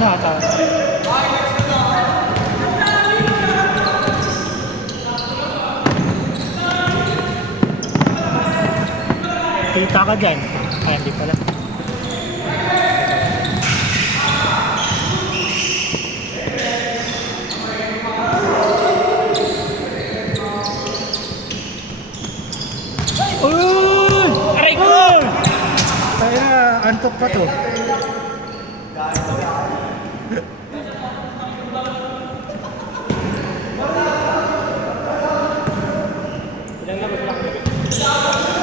ano ata. Kita ka dyan. Ay, hindi pala. Uy! Aray ko! Tayo na, antok pa to. Ilang labas lang kami.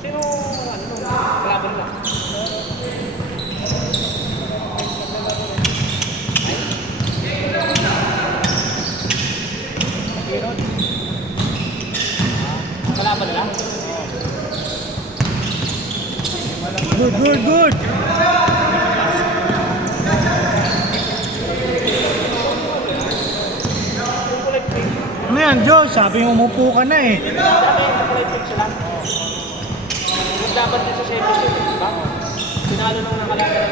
Sino, ano, kalaban mo? Kalaban lang? Good, good, good! Ano yan, Diyos? Sabi mo umupo ka na eh. Dati yung kulay pink siya lang. Yung laban din sa championship, di ba? Pinalo nung nakalaban.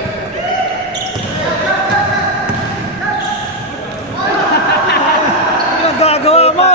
Ano gagawa mo?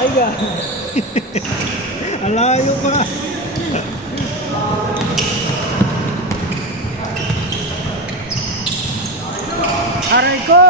Ay ga. Alayo pa. Aray ko!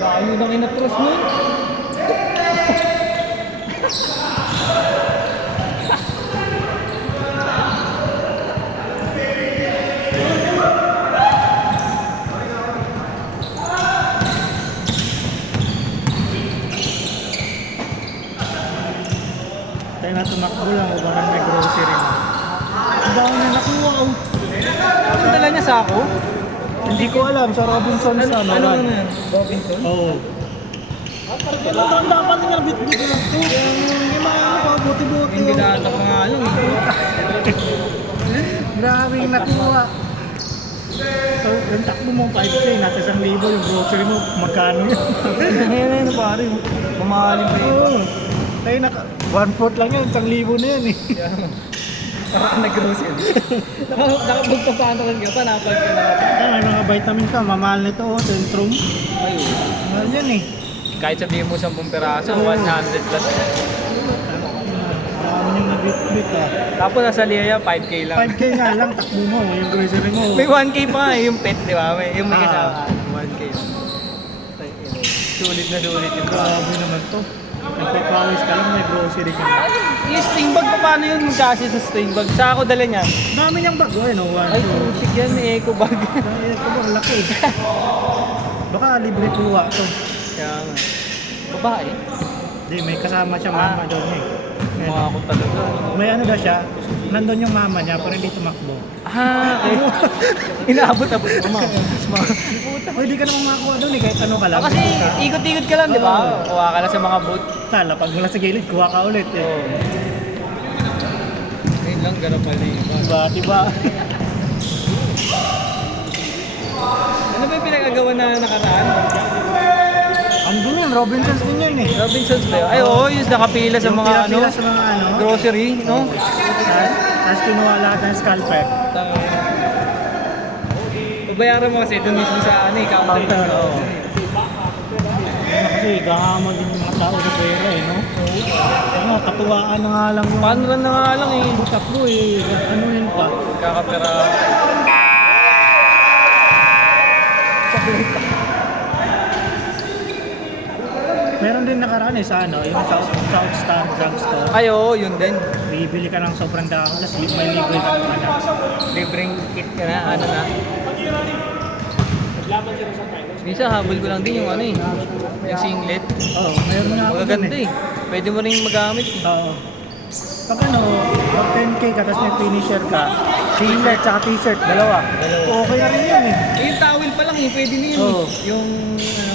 Dami nang inatros mo. Tayo na tumakbo lang o parang may grocery na. Ang dami na nakuha oh. Ang dala niya sa ako? Hindi ko alam sa Robinsons Ano ano. na yan? Robinson? Oo. Ang dapat nga bit-bit lang to. Yung mga ano pa, buti-buti. Hindi na ata pangalan eh. Grabe yung nakuha. So, yung takbo mo 5K, nasa 1,000 yung grocery mo, magkano yun? Ngayon pare, mamahalin pa yun. Oo. Tayo naka, 1/4 lang yan, 1,000 na yan eh. Parang nag-grocery. Nakabagpapaano ka pa, napag ka na. May mga vitamin ka, mamahal nito oh, Centrum. Ay, Mahal yan eh. kahit sabihin mo 10 peraso, 100 plus. Marami yung nabit-bit ah. Tapos nasa Liaya, 5K lang. 5K nga lang, takbo mo, yung grocery mo. May 1K pa nga eh, yung pet, di ba? Yung may Ah. kasama. 1K. Ay, sulit na sulit yung Grabe naman to. Nagpapawis ka lang, may grocery ka na. Yung string bag pa, paano yun magkasi sa string bag? Saan ako dala niyan? Dami niyang bag, oh, no? Ay, putik yan, eco bag. Ay, ito ba, laki. Baka libre kuha to. Kaya nga. Babae? Hindi, may kasama siya mama doon eh. Mga talaga. May ano daw siya, nandun yung mama niya, pero hindi tumakbo. Okay. Inaabot-abot mo, Pwede ka namang makakuha doon eh, kahit ano ka lang. Kasi ikot-ikot ka lang, di ba? Kuha ka lang sa mga boot. Tala, pag mula sa gilid, kuha ka ulit eh. Ngayon lang, ganun pala yung iba. Diba? Ano ba yung pinagagawa na nakaraan? Andun yun, Robinsons din yun eh. Robinsons ba yun? Ay, oo, yung nakapila sa Yung mga ano, pinapila sa mga ano, grocery, no? tapos kinuha lahat ng scalper. Babayaran mo kasi doon mismo sa ano, counter. Oo. Kasi gahamon din yung mga tao sa pera eh, no? Ano, katuwaan na nga lang yung Paano rin na nga lang eh. takbo eh. Ano yun pa? Kakapera. Meron din nakaraan eh sa ano, yung South Star Drugstore. Ay, oo, yun din. Bibili ka ng sobrang dami, tapos may libre ka naman. Libreng kit ka na, ano na. Minsan habol ko lang din yung ano eh. Yung singlet. Oo, meron nga ako Magaganda dun eh. Pwede mo rin magamit eh. Oo. Pag ano, pag 10K ka, tapos may finisher ka, singlet tsaka t-shirt, dalawa. Okay na rin yun eh. Eh, yung towel pa lang eh, pwede na yun Oo. eh. Yung ano.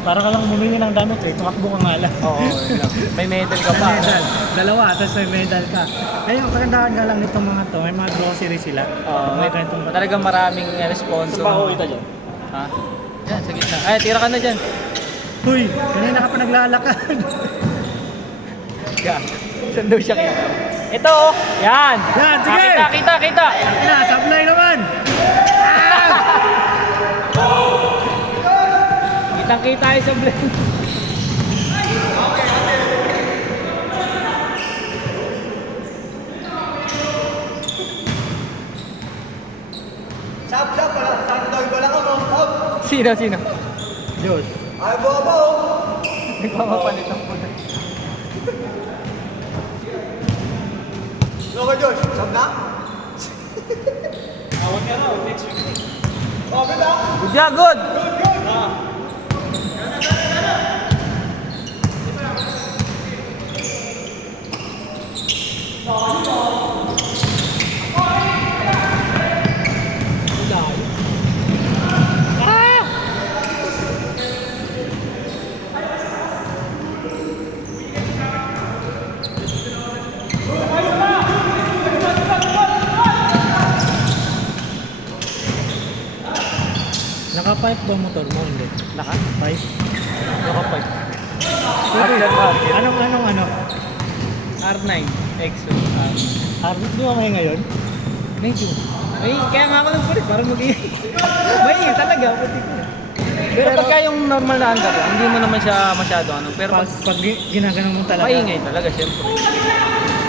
Para ka lang bumili ng damit eh, tumakbo ka nga lang. Oo, yun lang. May medal ka pa. May medal. Dalawa, tapos may medal ka. Kaya yung kagandahan nga lang nitong mga to, may mga grocery sila. Oo, May ganitong talagang maraming sponsor. dyan. Ha? Yan, sa gitna. Ay, tira ka na dyan. Huy, kanina ka pa naglalakad. Ka. Saan daw siya kita? Ito oh! Yan! Yan, sige! Kita! Na, sablay naman! Kitang-kita tayo sa blend. Sab, saan daw iba lang ako? Sab! Sino? Diyos. Ay, bobo! Nagpapapalit ng puno. Ano ka, George? Sab na? Awag ka na, next week. Oh, ganda! Good job, good! Naka-pipe ba motor mo? Hindi. Naka-pipe? Naka-pipe. Anong? R9, EXO. Di ba may ngayon? Medyo. Ay, kaya nga ako nagpalit para mag-iingay. May talaga, pati ko. Pero pagka yung normal na andar lang, hindi mo naman siya masyado ano. Pero Pag ginaganon mo talaga. maingay talaga, syempre.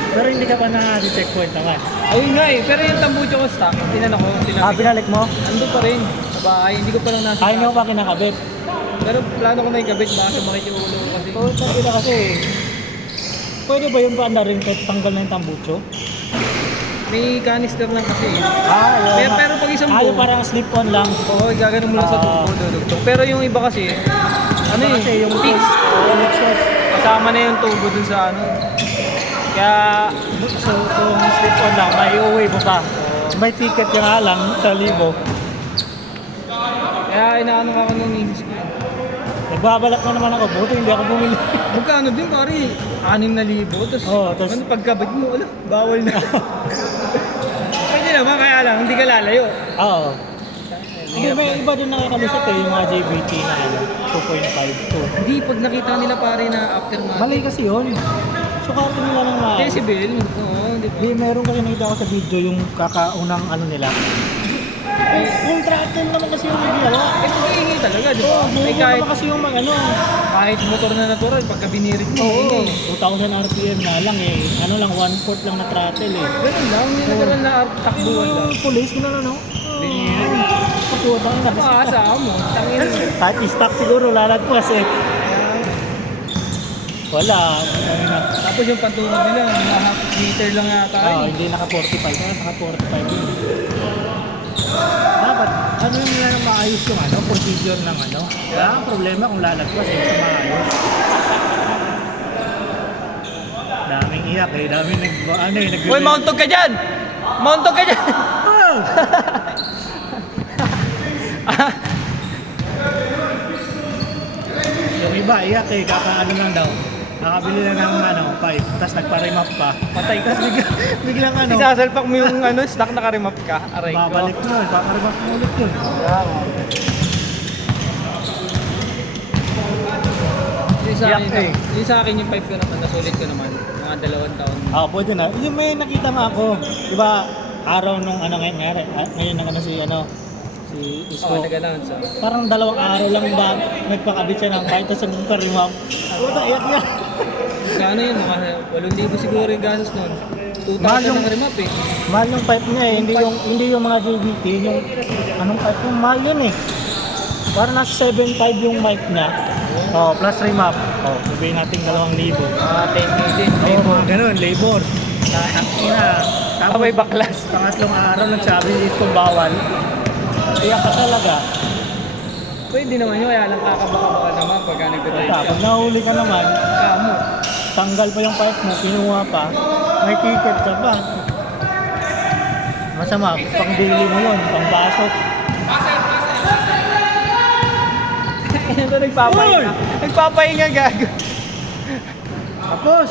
Pero hindi ka pa na-checkpoint naman. Ayun nga eh, pero yung tambucho ko stock, tinanong ko, Binalik mo? ando pa rin. Sa bahay, hindi ko pa lang nasa. Ayaw niyo pa kinakabit. Pero plano ko na yung kabit, baka sumakit yung ulo ko kasi. Oo, sabi na kasi. Pwede ba yung paanda rin kahit tanggal na yung tambucho? May canister lang kasi. Yun. Pero pag isang Yung parang slip-on lang. oo, gaganon mo lang sa tubo, dudugtong. Pero yung iba kasi, ano eh, Kasi yung fix. yung exhaust. Kasama na yung tubo dun sa ano. Kaya, So, kung slip-on lang, may uwi mo pa. May ticket ka nga lang, 1,000. kaya inaano ka ako ng misis ko. Nagbabalak na naman ako, buti hindi ako bumili. Magkano din pare? 6,000. Tapos, Oo, tas- ano, pagkabit mo, wala, bawal na. Pwede naman, kaya lang, hindi ka lalayo. Oo. Hindi, may iba din nakakalusot eh, yung mga JBT na ano, 2.5. Hindi, pag nakita nila pare na aftermarket. Mali kasi yun. Sukatin nila ng mga... Decibel, oo, di ba? Di, meron kasi nakita ko sa video yung kakaunang ano nila. Yung throttle naman kasi yung ginawa. Eh, pag-iingay talaga, di ba? Oo, Eh, buo kahit, naman kasi yung mga ano. kahit motor na natural, pagka binirit mo, Oo, ingay. 2,000 RPM na lang eh. Ano lang, 1/4 lang na throttle eh. Ganun lang, may nagkaroon na takbuhan lang. Yung police, gano'n ano? Binirit. Kaputang ina. Paasa mo, tangin. Kahit i-stop siguro, lalagpas eh. Wala. Ano na. Tapos yung pantulog nila, mga half meter lang yata. Hindi naka 45. Naka 45 yun. Dapat, ano nila na maayos yung ano, procedure ng ano. Wala ang problema kung lalagpas eh, sa maayos. Daming iyak eh, daming Uy, mauntog ka dyan! Mauntog ka dyan! Oh! Yung iba, iyak eh, kakaano lang daw. Nakabili na ng ano, pipe, tapos nagpa-remap pa. Patay ka. Tapos biglang ano, Isasalpak mo yung ano, stock naka-remap ka. Aray ko. babalik mo, paparemap mo ulit yun. Yung sa akin yung pipe ko naman, nasulit ko naman. Mga 2 taon. Pwede na. Yung may nakita nga ako, di ba, araw nung ano ngayon ng ano si Isko. Oo, nag-announce. Parang 2 araw lang ba nagpakabit siya ng pipe, tapos nagpa-remap. Puta, iyak yan. Kano yun? Mga 8,000 siguro yung gastos nun. 2,000 Mahal yung- ng remap eh. Mahal yung pipe niya eh, hindi yung mga JBT, yung anong pipe yung mahal yun eh. Parang nasa 7.5 yung mic niya. Plus remap. Sabihin natin 2,000. Mga 10K din. Mga ganun, labor. Ina. Tapos May baklas. pangatlong araw nagsabi dito bawal. Iyak ka talaga. Pwede naman yun, kaya lang kakabaka-baka naman pagka nagdadrive ka. Pag nahuli ka naman, Kamo. tanggal pa yung pipe mo, kinuha pa, may ticket ka pa. Masama, pang daily mo yun, pang basok. Ito nagpapahinga. Nagpapahinga gago. Tapos!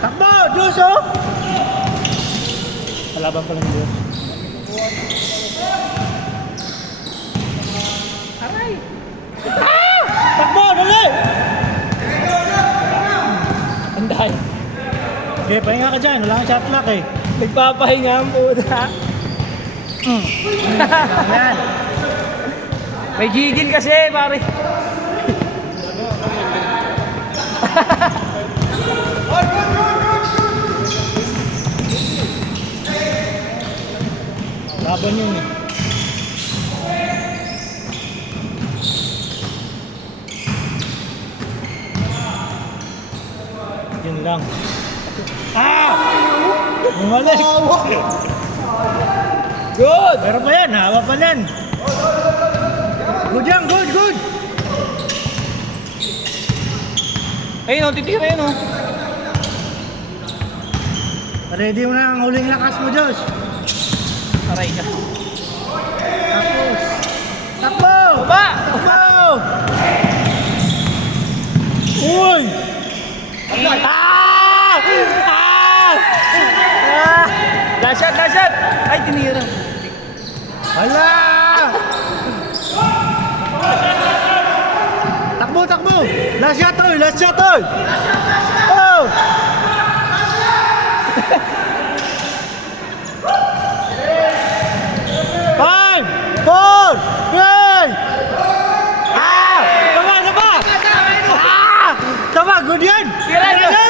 Takbo! Diyos oh! Kalaban pa lang Diyos. Aray! Takbo! Dali! Anday. Okay, pahinga ka dyan. Wala kang shot clock eh. Nagpapahinga ang puta. Ayan. May gigil kasi pare. Laban yun eh. Yun lang. Bumalik! Good! Pero pa yan, hawa pa yan. Good yan, good, good! Ayun o, titira yun o. Ready mo na ang huling lakas mo, Diyos. Aray ka. Tapos. Takbo! Baba! Takbo! Uy! Ah! Ah! Ah! Last shot, last shot! Ay, tinira. Hala! Takbo, takbo! Last shot, oy! Last shot, oy! Oh! Five! Four! Three! Ah! Tama, tama! Ah! Tama, good yan! Tira, tira.